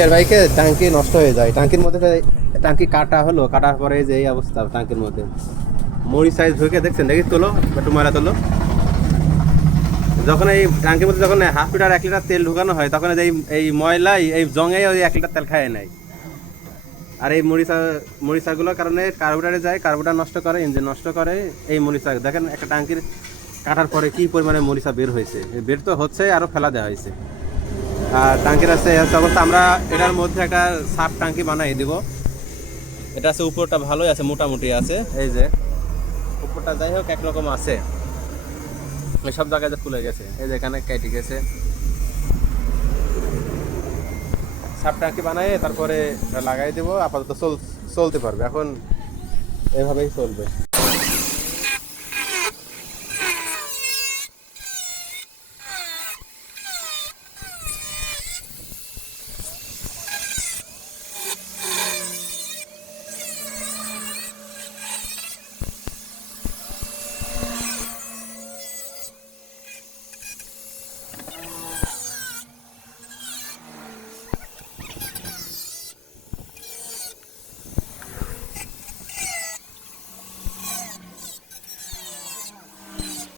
Litre বাইকে ট্যাঙ্কি নষ্ট হয়ে যায়, ট্যাঙ্কির মধ্যে ট্যাঙ্কি কাটার পরে যে এই অবস্থা ট্যাঙ্কির মধ্যে মরি সাইজ ঢুকে দেখছেন, দেখি তোলো একটু ময়লা তোলো। যখন এই ট্যাঙ্কির মধ্যে যখন হাফ লিটার 1 লিটার তেল ঢুকানো হয় তখন এই ময়লাই এই জঙে ওই 1 লিটার তেল খায় নেয়। আর এই মরিচাগুলোর কারণে কার্বোরেটরে যায়, কার্বোরেটর নষ্ট করে, ইঞ্জিন নষ্ট করে। এই মরিচা দেখেন একটা ট্যাঙ্কির কাটার পরে কি পরিমাণে মরিচা বের হয়েছে, বের তো হচ্ছে আরও ফেলা দেওয়া হয়েছে। আর ট্যাঙ্কির আছে অবস্থা। আমরা এটার মধ্যে একটা সাব ট্যাঙ্কি বানাই দিব। এটা আছে উপরটা ভালোই আছে, মোটামুটি আছে, এই যে উপরটা যাই হোক একরকম আছে, সব জায়গায় খুলে গেছে, এই যে এখানে কেটে গেছে। সাব ট্যাঙ্কি বানায় তারপরে লাগাই দেবো, আপাতত চলতে পারবে, এখন এভাবেই চলবে।